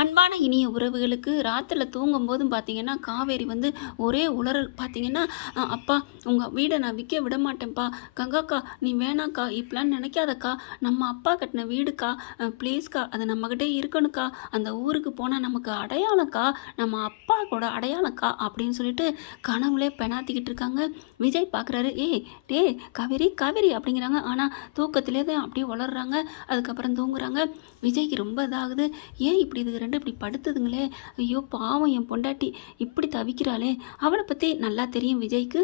அன்பான இனிய உறவுகளுக்கு ராத்திரில் தூங்கும்போதும் பார்த்தீங்கன்னா காவேரி வந்து ஒரே உளறல். பார்த்தீங்கன்னா அப்பா உங்கள் வீடை நான் விற்க விட மாட்டேன்ப்பா. கங்காக்கா நீ வேணாக்கா இப்படிலாம் நினைக்காதக்கா. நம்ம அப்பா கட்டின வீடுக்கா ப்ளீஸ்க்கா அது நம்மக்கிட்டே இருக்கணுக்கா. அந்த ஊருக்கு போனால் நமக்கு அடையாளம்க்கா நம்ம அப்பா கூட அடையாளம்க்கா அப்படின்னு சொல்லிட்டு கனவுலே பெணாத்திக்கிட்டு இருக்காங்க. விஜய் பார்க்குறாரு ஏய் டேய் காவேரி காவேரி அப்படிங்கிறாங்க. ஆனால் தூக்கத்திலே தான் அப்படியே வளர்றாங்க அதுக்கப்புறம் தூங்குறாங்க. விஜய்க்கு ரொம்ப இதாகுது. ஏன் இப்படி இது ரெண்டு இப்படி படுத்துதுங்களே. ஐயோ பாவம் என் பொண்டாட்டி இப்படி தவிக்கிறாளே. அவளை பற்றி நல்லா தெரியும் விஜய்க்கு.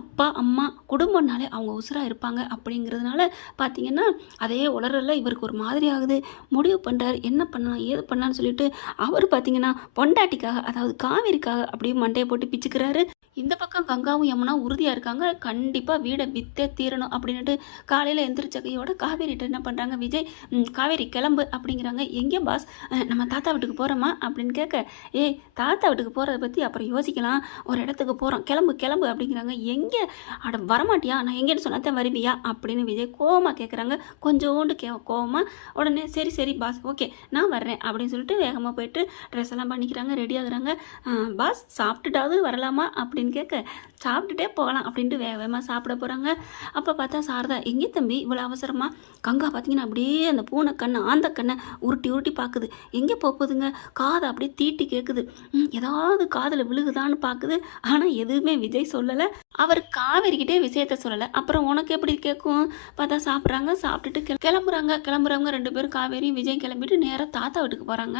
அப்பா அம்மா குடும்பம்னாலே அவங்க உசுராக இருப்பாங்க அப்படிங்கிறதுனால பார்த்தீங்கன்னா அதே உளறல இவருக்கு ஒரு மாதிரி ஆகுது. முடிவு பண்ணுறாரு என்ன பண்ணலாம் ஏது பண்ணலான்னு சொல்லிட்டு அவர் பார்த்தீங்கன்னா பொண்டாட்டிக்காக அதாவது காவேரிக்காக அப்படியே மண்டையை போட்டு பிச்சுக்கிறாரு. இந்த பக்கம் கங்காவும் யமுனா உறுதியாக இருக்காங்க. கண்டிப்பாக வீடை வித்தே தீரணும் அப்படின்னுட்டு காலையில் எந்திரிச்ச கையோட காவேரிட்ட என்ன பண்ணுறாங்க விஜய் காவேரி கிளம்பு அப்படிங்கிறாங்க. எங்கே பாஸ் நம்ம தாத்தா வீட்டுக்கு போகிறோமா அப்படின்னு கேட்க ஏய் தாத்தா வீட்டுக்கு போகிறத பற்றி அப்புறம் யோசிக்கலாம். ஒரு இடத்துக்கு போகிறோம் கிளம்பு கிளம்பு அப்படிங்கிறாங்க. எங்கே? அட வரமாட்டியா? நான் எங்கேன்னு சொன்னா தான் வருவியா? அப்படின்னு விஜய் கோவமாக கேட்குறாங்க கொஞ்சோண்டு கே கோவமாக உடனே சரி சரி பாஸ் ஓகே நான் வர்றேன் அப்படின்னு சொல்லிட்டு வேகமாக போயிட்டு ட்ரெஸ் எல்லாம் பண்ணிக்கிறாங்க. ரெடி ஆகுறாங்க. பாஸ் சாப்பிட்டுட்டாவது வரலாமா? அப்படின்னு கேட்க சாப்பிட்டுட்டே போகலாம் அப்படின்ட்டு வேக வேகமாக சாப்பிட போகிறாங்க அப்போ பார்த்தா சாரதா எங்கே தம்பி? இவ்வளோ அவசரமாக கங்கா பார்த்தீங்கன்னா அப்படியே அந்த பூனை கண்ணை ஆந்த கண்ணை உருட்டி உருட்டி பார்க்குது. எங்கே போகுதுங்க? காதை அப்படியே தீட்டி கேட்குது ஏதாவது காதில் விழுகுதான்னு பார்க்குது. ஆனால் எதுவுமே விஜய் சொல்லலை. அவர் காவேரிக்கிட்டே விஷயத்த சொல்லலை. அப்புறம் உனக்கு எப்படி கேட்கும் பார்த்தா சாப்பிட்றாங்க. சாப்பிட்டுட்டு கிளம்புறாங்க. கிளம்புறவங்க ரெண்டு பேரும் காவேரி விஜய் கிளம்பிட்டு நேராக தாத்தா வீட்டுக்கு போகிறாங்க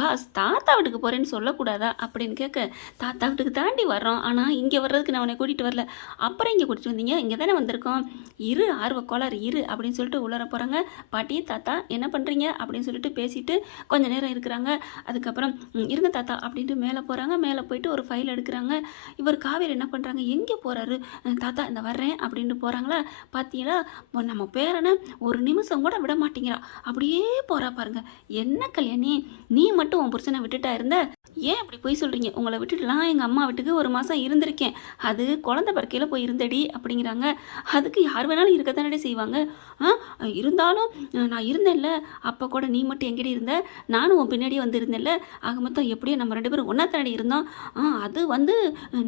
பாஸ் தாத்தா வீட்டுக்கு போகிறேன்னு சொல்லக்கூடாதா? அப்படின்னு கேட்க தாத்தா வீட்டுக்கு தாண்டி வர்றோம். ஆனால் இங்கே வர்றதுக்கு நான் உன்னை கூட்டிகிட்டு வரல. அப்புறம் இங்கே கூட்டிகிட்டு வந்தீங்க. இங்கே தானே வந்திருக்கோம். இரு ஆர்வ கோளாறு இரு அப்படின்னு சொல்லிட்டு உள்ளர போகிறாங்க பாட்டி தாத்தா என்ன பண்ணுறீங்க அப்படின்னு சொல்லிட்டு பேசிட்டு கொஞ்ச நேரம் இருக்கிறாங்க. அதுக்கப்புறம் இருங்க தாத்தா அப்படின்ட்டு மேலே போகிறாங்க மேலே போயிட்டு ஒரு ஃபைல் எடுக்கிறாங்க. இவர் காவேரி என்ன பண்ணுறாங்க எங்கே போகிறாரு தாத்தா இந்த வர்றேன் அப்படின்ட்டு போகிறாங்களா பார்த்தீங்களா இப்போ நம்ம பேரனை ஒரு நிமிஷம் கூட விட மாட்டேங்கிறா. அப்படியே போகிறா பாருங்க. என்ன கல்யாணி? நீ மட்டும் உன் புருஷனை விட்டுட்டா இருந்த? ஏன் அப்படி போய் சொல்கிறீங்க உங்களை விட்டுட்டுலாம் எங்கள் அம்மா வீட்டுக்கு ஒரு மாதம் இருந்திருக்கேன். அது குழந்தை பறக்கையில் போய் இருந்தடி அப்படிங்கிறாங்க. அதுக்கு யார் வேணாலும் இருக்க தானே செய்வாங்க. ஆ இருந்தாலும் நான் இருந்தேன்ல. அப்போ கூட நீ மட்டும் எங்கடி இருந்த? நானும் உன் பின்னாடியே வந்து இருந்தேன்ல ஆக மொத்தம் எப்படியோ நம்ம ரெண்டு பேரும் ஒன்றா தானடி இருந்தோம். ஆ அது வந்து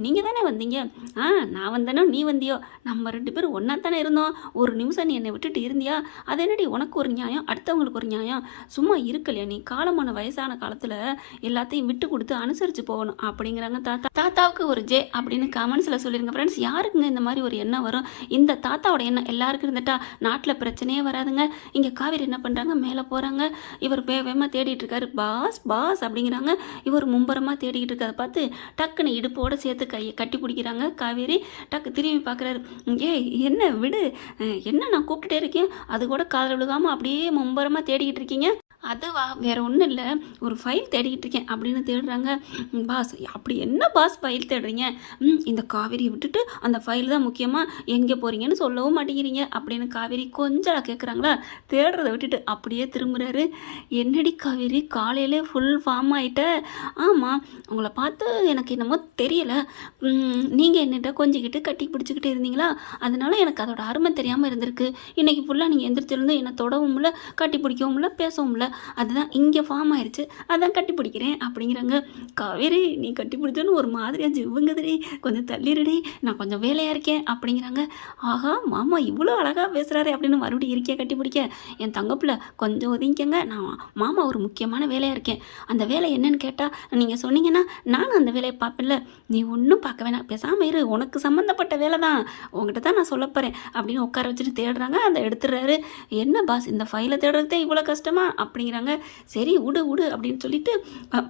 நீங்கள் தானே வந்தீங்க. ஆ நான் வந்தேனோ நீ வந்தியோ நம்ம ரெண்டு பேரும் ஒன்றா தானே இருந்தோம். ஒரு நிமிஷம் நீ என்னை விட்டுட்டு இருந்தியா? அது என்னடி உனக்கு ஒரு நியாயம் அடுத்தவங்களுக்கு ஒரு நியாயம்? சும்மா இருக்கலையா நீ? காலமான வயசான காலத்தில் எல்லாத்தையும் விட்டு கொடுத்து அனுசரித்து போகணும் அப்படிங்கிறாங்க தாத்தா. தாத்தாவுக்கு ஒரு ஜே அப்படின்னு கமெண்ட்ஸில் சொல்லிருங்க ஃப்ரெண்ட்ஸ் யாருக்குங்க இந்த மாதிரி ஒரு எண்ணம் வரும்? இந்த தாத்தாவோட எண்ணம் எல்லாருக்கும் இருந்துட்டா நாட்டில் பிரச்சனையே வராதுங்க. இங்கே காவேரி என்ன பண்ணுறாங்க மேலே போகிறாங்க இவர் வே வேகமாக தேடிட்டு இருக்காரு. பாஸ் பாஸ் அப்படிங்கிறாங்க. இவர் மும்பரமாக தேடிக்கிட்டு இருக்கிறத பார்த்து டக்குன்னு இடுப்போட சேர்த்து கையை கட்டி பிடிக்கிறாங்க காவேரி. டக்கு திரும்பி பார்க்குறாரு. ஏய் என்ன? விடு. என்ன நான் கூப்பிட்டுட்டே இருக்கேன்? அது கூட காதல் விழுகாமல் அப்படியே மும்பரமாக தேடிக்கிட்டு இருக்கீங்க. அதுவா வேறு ஒன்றும் இல்லை. ஒரு ஃபைல் தேடிக்கிட்டு இருக்கேன் அப்படின்னு தேடுறாங்க. பாஸ் அப்படி என்ன பாஸ் ஃபைல் தேடுறீங்க? ம் இந்த காவேரியை விட்டுட்டு அந்த ஃபைல் தான் முக்கியமாக எங்கே போகிறீங்கன்னு சொல்லவும் மாட்டேங்கிறீங்க அப்படின்னு காவேரி கொஞ்சம் கேட்குறாங்களா தேடுறத விட்டுட்டு அப்படியே திரும்புகிறாரு என்னடி காவேரி காலையிலே ஃபுல் ஃபார்ம் ஆகிட்ட ஆமாம் உங்களை பார்த்து எனக்கு என்னமோ தெரியலை. நீங்கள் என்னட்ட கொஞ்சிக்கிட்டு கட்டி பிடிச்சிக்கிட்டு இருந்தீங்களா? அதனால் எனக்கு அதோட அருமை தெரியாமல் இருந்திருக்கு. இன்றைக்கி ஃபுல்லாக நீங்கள் எந்திரிச்சிருந்து என்னை தொடவும் இல்லை கட்டி பிடிக்கவும் இல்லை பேசவும் இல்லை அதுதான் இங்கே ஃபார்ம் ஆயிடுச்சு அதான் கட்டி பிடிக்கிறேன் அப்படிங்கிறாங்க. காவேரி நீ கட்டி பிடிச்சோன்னு ஒரு மாதிரியாக ஜிவுங்குதுடி கொஞ்சம் தள்ளிடுடி நான் கொஞ்சம் வேலையாக இருக்கேன் அப்படிங்கிறாங்க. ஆஹா மாமா இவ்வளோ அழகாக பேசுகிறாரு அப்படின்னு மறுபடியும் இருக்கே கட்டி பிடிக்க? என் தங்கப்பில் கொஞ்சம் ஒதுங்கிக்கங்க நான் மாமா ஒரு முக்கியமான வேலையாக இருக்கேன். அந்த வேலை என்னன்னு கேட்டால் நீங்கள் சொன்னீங்கன்னா நானும் அந்த வேலையை பார்ப்பேன்ல. நீ ஒன்றும் பார்க்க வேணாம் பேசாமல் இரு உனக்கு சம்மந்தப்பட்ட வேலை தான். உங்ககிட்ட தான் நான் சொல்ல போகிறேன் அப்படின்னு உட்கார வச்சுட்டு தேடுறாங்க அதை எடுத்துடுறாரு. என்ன பாஸ் இந்த ஃபைலை தேடுறதே இவ்வளோ கஷ்டமா? அப்படிங்கிறாங்க. சரி விடு விடு அப்படின்னு சொல்லிட்டு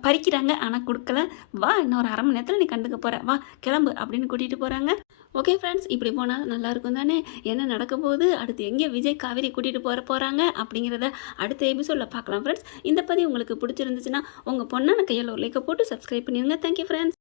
பறிக்கிறாங்க. ஆனால் கொடுக்கல. வா இன்னும் ஒரு அரை மணி நேரத்தில் நீ கண்டுக்க போகிற வா கிளம்பு அப்படின்னு கூட்டிகிட்டு போகிறாங்க ஓகே ஃப்ரெண்ட்ஸ் இப்படி போனால் நல்லா இருக்கும் தானே? என்ன நடக்க போகுது? அடுத்து எங்கே விஜய் காவேரி கூட்டிகிட்டு போகிற போகிறாங்க அப்படிங்கிறத அடுத்த எபிசோடில் பார்க்கலாம் ஃப்ரெண்ட்ஸ் இந்த பதிவு உங்களுக்கு பிடிச்சிருந்துச்சுன்னா உங்கள் பொண்ணான கையில் ஒரு லைக்கை போட்டு சப்ஸ்கிரைப் பண்ணிடுங்க. Thank you friends